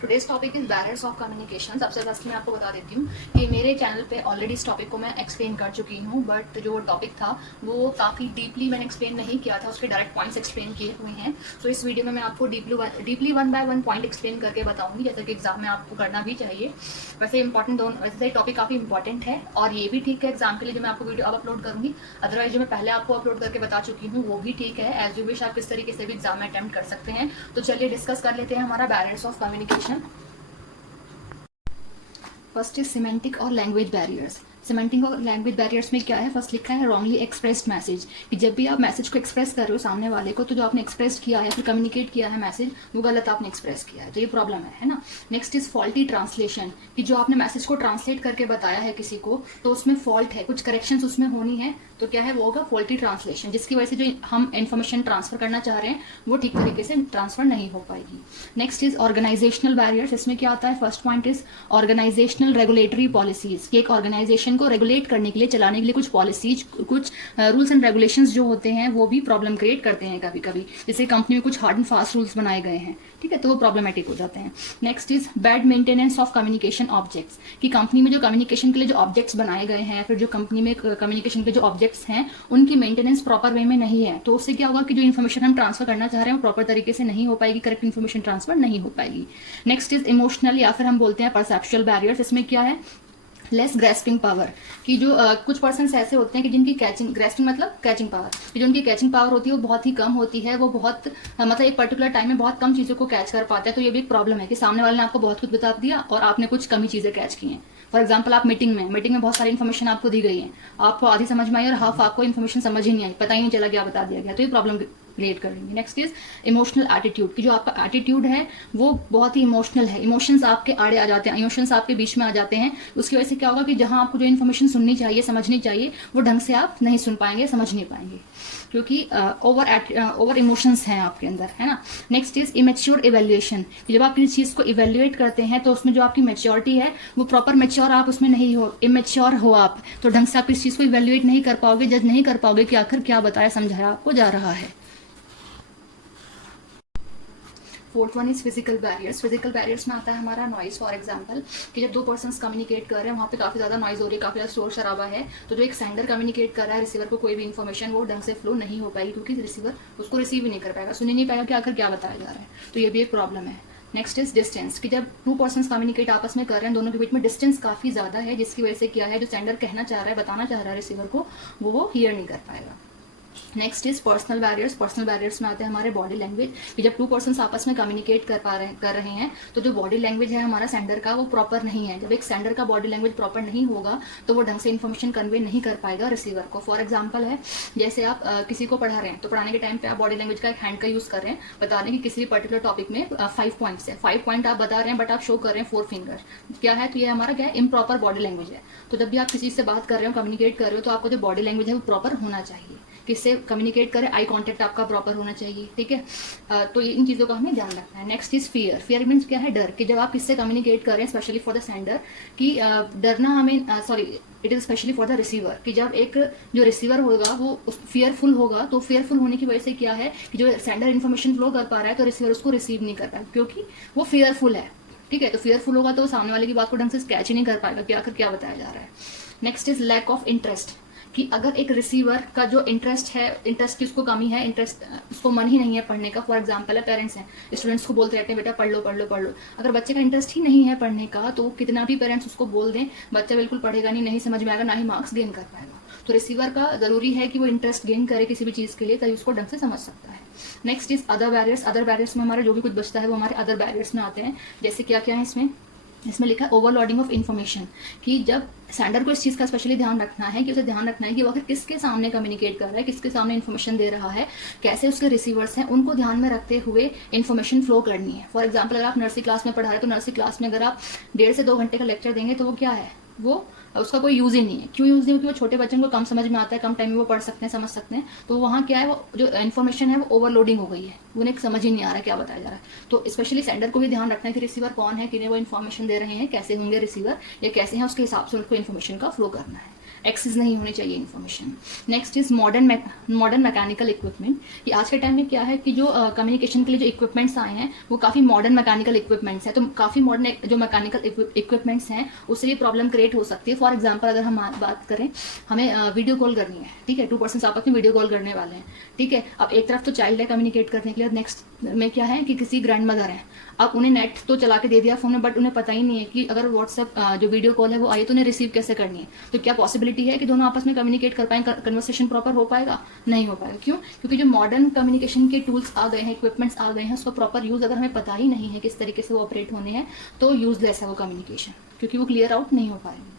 Today's topic is barriers of communication. सबसे first मैं आपको बता देती हूँ कि मेरे चैनल पे ऑलरेडी इस टॉपिक को मैं एक्सप्लेन कर चुकी हूँ, बट जो टॉपिक था वो काफ़ी डीपली मैंने एक्सप्लेन नहीं किया था, उसके डायरेक्ट पॉइंट्स एक्सप्लेन किए हुए हैं। सो इस वीडियो में मैं आपको deeply one by one point explain करके बताऊंगी, जैसे कि एग्जाम में आपको करना भी चाहिए। वैसे इंपॉर्टेंट दोनों, वैसे टॉपिक काफ़ी इंपॉर्टेंट है और ये भी ठीक है एग्जाम के लिए जो मैं आपको वीडियो अब अपलोड करूँगी। अदरवाइज जो मैं पहले आपको अपलोड करके बता चुकी हूँ वो भी ठीक है। एज यू विश आप किस तरीके से भी एग्जाम में अटेम्प्ट कर सकते हैं। तो चलिए डिस्कस कर लेते हैं हमारा barriers of communication. First is semantic और लैंग्वेज बैरियर्स। सिमेंटिक और लैंग्वेज बैरियर्स में क्या है, फर्स्ट लिखा है रॉन्गली एक्सप्रेस्ड मैसेज, कि जब भी आप मैसेज को एक्सप्रेस कर रहे हो सामने वाले को, तो जो आपने एक्सप्रेस किया है फिर कम्युनिकेट किया है मैसेज, वो गलत आपने एक्सप्रेस किया है, तो ये प्रॉब्लम है ना। नेक्स्ट इज फॉल्टी ट्रांसलेशन, कि जो आपने मैसेज को ट्रांसलेट करके बताया है किसी को, तो उसमें फॉल्ट है, कुछ करेक्शंस उसमें होनी है, तो क्या है वो होगा फॉल्टी ट्रांसलेशन, जिसकी वजह से जो हम इन्फॉर्मेशन ट्रांसफर करना चाह रहे हैं वो ठीक तरीके से ट्रांसफर नहीं हो पाएगी। Next is organisational barriers. इसमें क्या आता है, first point is organisational regulatory policies, कि एक ऑर्गेनाइजेशन को रेगुलेट करने के लिए, चलाने के लिए कुछ पॉलिसीज, कुछ रूल्स एंड रेगुलेशंस जो होते हैं वो भी प्रॉब्लम क्रिएट करते हैं कभी कभी। जैसे कंपनी में कुछ हार्ड एंड फास्ट रूल्स बनाए गए हैं, ठीक है, तो वो प्रॉब्लमेटिक हो जाते हैं। Next is bad maintenance of communication objects, कि कंपनी में जो कम्युनिकेशन के लिए जो ऑब्जेक्ट्स बनाए गए हैं, फिर जो कंपनी में कम्युनिकेशन के जो ऑब्जेक्ट्स हैं उनकी मेंटेनेंस प्रॉपर वे में नहीं है, तो उससे क्या होगा कि जो इन्फॉर्मेशन हम ट्रांसफर करना चाह रहे हैं वो प्रॉपर तरीके से नहीं हो पाएगी, करेक्ट इन्फॉर्मेशन ट्रांसफर नहीं हो पाएगी। नेक्स्ट इज इमोशनल या फिर हम बोलते हैं परसेप्चुअल बैरियर्स। इसमें क्या है, लेस ग्रेस्पिंग पावर, कि जो कुछ पर्सन ऐसे होते हैं कि जिनकी कैचिंग, ग्रेस्पिंग मतलब कैचिंग पावर, कि जो उनकी कैचिंग पावर होती है वो बहुत ही कम होती है, वो बहुत मतलब एक पर्टिकुलर टाइम में बहुत कम चीज़ों को कैच कर पाते हैं। तो ये भी एक प्रॉब्लम है कि सामने वाले ने आपको बहुत कुछ बता दिया और आपने कुछ कम ही चीज़ें कैच की हैं। फॉर एग्जाम्पल आप मीटिंग में बहुत सारी इन्फॉर्मेशन आपको दी गई है, आपको आधी समझ में आई और हाफ आपको इन्फॉर्मेशन समझ ही नहीं आई, पता ही नहीं चला क्या बता दिया गया, तो ये प्रॉब्लम क्रिएट करेंगे। नेक्स्ट इज इमोशनल एटीट्यूड, कि जो आपका एटीट्यूड है वो बहुत ही इमोशनल है, इमोशंस आपके आड़े आ जाते हैं, इमोशंस आपके बीच में आ जाते हैं। उसकी वजह से क्या होगा कि जहां आपको जो इन्फॉर्मेशन सुननी चाहिए, समझनी चाहिए, वो ढंग से आप नहीं सुन पाएंगे, समझ नहीं पाएंगे, क्योंकि ओवर इमोशंस हैं आपके अंदर, है ना। नेक्स्ट इज इमेच्योर इवेल्युएशन, जब आप किसी चीज़ को इवेल्युएट करते हैं तो उसमें जो आपकी मेच्योरिटी है वो प्रॉपर मेच्योर आप उसमें नहीं हो, इमेच्योर हो आप, तो ढंग से आप किसी चीज़ को इवेल्युएट नहीं कर पाओगे, जज नहीं कर पाओगे कि आखिर क्या बताया समझाया आपको जा रहा है। Fourth one is physical barriers. Physical barriers में आता है हमारा नॉइज। फॉर एग्जांपल कि जब दो पर्सन्स कम्युनिकेट कर रहे हैं, वहाँ पे काफ़ी ज़्यादा नॉइज हो रही है, काफ़ी ज़्यादा शोर शराबा है, तो जो एक सेंडर कम्युनिकेट कर रहा है रिसीवर को कोई भी इन्फॉर्मेशन, वो ढंग से फ्लो नहीं हो पाएगी, क्योंकि रिसीवर उसको रिसीव ही नहीं कर पाएगा, सुन ही नहीं पाएगा कि आखिर क्या बताया जा रहा है, तो ये भी एक प्रॉब्लम है। नेक्स्ट इज डिस्टेंस, कि जब टू पर्सन्स कम्युनिकेट आपस में कर रहे हैं, दोनों के बीच में डिस्टेंस काफ़ी ज़्यादा है, जिसकी वजह से क्या है, जो सेंडर कहना चाह रहा है, बताना चाह रहा है रिसीवर को, वो हियर नहीं कर पाएगा। Next is personal barriers. Personal barriers में आते हैं हमारे बॉडी लैंग्वेज, कि जब टू पर्सन्स आपस में कम्युनिकेट कर रहे हैं तो जो बॉडी लैंग्वेज है हमारा सेंडर का वो प्रॉपर नहीं है। जब एक सेंडर का बॉडी लैंग्वेज प्रॉपर नहीं होगा तो वो ढंग से इन्फॉर्मेशन कन्वे नहीं कर पाएगा रिसीवर को। फॉर एग्जाम्पल है, जैसे आप किसी को पढ़ा रहे हैं, तो पढ़ाने के टाइम पे आप बॉडी लैंग्वेज का एक हैंड का यूज कर रहे हैं, बता रहे हैं कि किसी भी पर्टिकुलर टॉपिक में 5 पॉइंट्स है, 5 पॉइंट आप बता रहे हैं बट आप शो कर रहे हैं 4 फिंगर, क्या है, तो ये हमारा क्या है, इम्प्रॉपर बॉडी लैंग्वेज है। तो जब भी आप किसी से बात कर रहे हो, कम्युनिकेट कर रहे हो, तो आपको जो बॉडी लैंग्वेज है वो प्रॉपर होना चाहिए, किससे कम्युनिकेट करें, आई कांटेक्ट आपका प्रॉपर होना चाहिए, ठीक है। तो इन चीज़ों का हमें ध्यान रखना है। Next is fear. Fear means क्या है, डर, कि जब आप किससे कम्युनिकेट करें, स्पेशली फॉर द सेंडर, कि डरना हमें it is specially for the receiver, कि जब एक जो रिसीवर होगा वो फियरफुल होगा, तो फियरफुल होने की वजह से क्या है कि जो सेंडर इन्फॉर्मेशन फ्लो कर पा रहा है तो रिसीवर उसको रिसीव नहीं कर पाएगा, क्योंकि वो फियरफुल है, ठीक है। तो फियरफुल होगा तो सामने वाले की बात को ढंग से कैच ही नहीं कर पाएगा कि आखिर क्या बताया जा रहा है। Next is lack of interest, कि अगर एक रिसीवर का जो इंटरेस्ट है, इंटरेस्ट की उसको कमी है, इंटरेस्ट उसको मन ही नहीं है पढ़ने का। फॉर एग्जांपल है, पेरेंट्स हैं, स्टूडेंट्स को बोलते रहते हैं बेटा पढ़ लो पढ़ लो पढ़ लो, अगर बच्चे का इंटरेस्ट ही नहीं है पढ़ने का तो कितना भी पेरेंट्स उसको बोल दें, बच्चा बिल्कुल पढ़ेगा नहीं समझ में आएगा, ना ही मार्क्स गेन कर पाएगा। तो रिसीवर का जरूरी है कि वो इंटरेस्ट गेन करे किसी भी चीज़ के लिए, तभी उसको ढंग से समझ सकता है। Next is other barriers. Other barriers में हमारा जो भी कुछ बचता है वो हमारे अदर बैरियर्स में आते हैं। जैसे क्या क्या है इसमें लिखा है ओवरलोडिंग ऑफ इन्फॉर्मेशन, कि जब सेंडर को इस चीज़ का स्पेशली ध्यान रखना है, कि उसे ध्यान रखना है कि वो आखिर किसके सामने कम्युनिकेट कर रहा है, किसके सामने इन्फॉर्मेशन दे रहा है, कैसे उसके रिसीवर्स हैं, उनको ध्यान में रखते हुए इन्फॉर्मेशन फ्लो करनी है। फॉर एग्जाम्पल अगर आप नर्सरी क्लास में पढ़ा रहे हैं तो नर्सरी क्लास में अगर आप 1.5 से 2 घंटे का लेक्चर देंगे तो वो क्या है, वो उसका कोई यूज़ ही नहीं है। क्यों यूज़ नहीं है, क्योंकि वो छोटे बच्चों को कम समझ में आता है, कम टाइम में वो पढ़ सकते हैं, समझ सकते हैं, तो वहाँ क्या है, वो जो इन्फॉर्मेशन है वो ओवरलोडिंग हो गई है, उन्हें समझ ही नहीं आ रहा है क्या बताया जा रहा है। तो स्पेशली सेंडर को भी ध्यान रखना है कि रिसीवर कौन है, किन्हें वो इन्फॉर्मेशन दे रहे हैं, कैसे होंगे रिसीवर या कैसे हैं, उसके हिसाब से उनको इन्फॉर्मेशन का फ्लो करना है। एक्सेस नहीं होनी चाहिए information. Next is modern mechanical equipment, कि आज के टाइम में क्या है कि जो कम्युनिकेशन के लिए जो इक्विपमेंट्स आए हैं वो काफ़ी मॉडर्न मैकेनिकल इक्विपमेंट्स हैं, तो काफ़ी मॉडर्न जो मैकेनिकल इक्विपमेंट्स हैं उससे भी प्रॉब्लम क्रिएट हो सकती है। फॉर एग्जाम्पल अगर हम बात करें, हमें वीडियो कॉल करनी है, ठीक है, 2 पर्सन्स आपस में वीडियो कॉल करने वाले हैं, ठीक है। अब एक तरफ तो चाइल्ड है कम्युनिकेट करने के लिए, नेक्स्ट में क्या है कि किसी ग्रैंड मदर है, अब उन्हें नेट तो चला के दे दिया फ़ोन में, बट उन्हें पता ही नहीं है कि अगर व्हाट्सएप जो वीडियो कॉल है वो आई तो उन्हें रिसीव कैसे करनी है। तो क्या पॉसिबिलिटी है कि दोनों आपस में कम्युनिकेट कर पाएँ, कन्वर्सेशन प्रॉपर हो पाएगा? नहीं हो पाएगा। क्यों? क्योंकि जो मॉडर्न कम्युनिकेशन के टूल्स आ गए हैं, इक्विपमेंट्स आ गए हैं, उसका प्रॉपर यूज़ अगर हमें पता ही नहीं है किस तरीके से वो ऑपरेट होने हैं, तो यूजलेस है वो कम्युनिकेशन, क्योंकि वो क्लियर आउट नहीं हो पाएगा।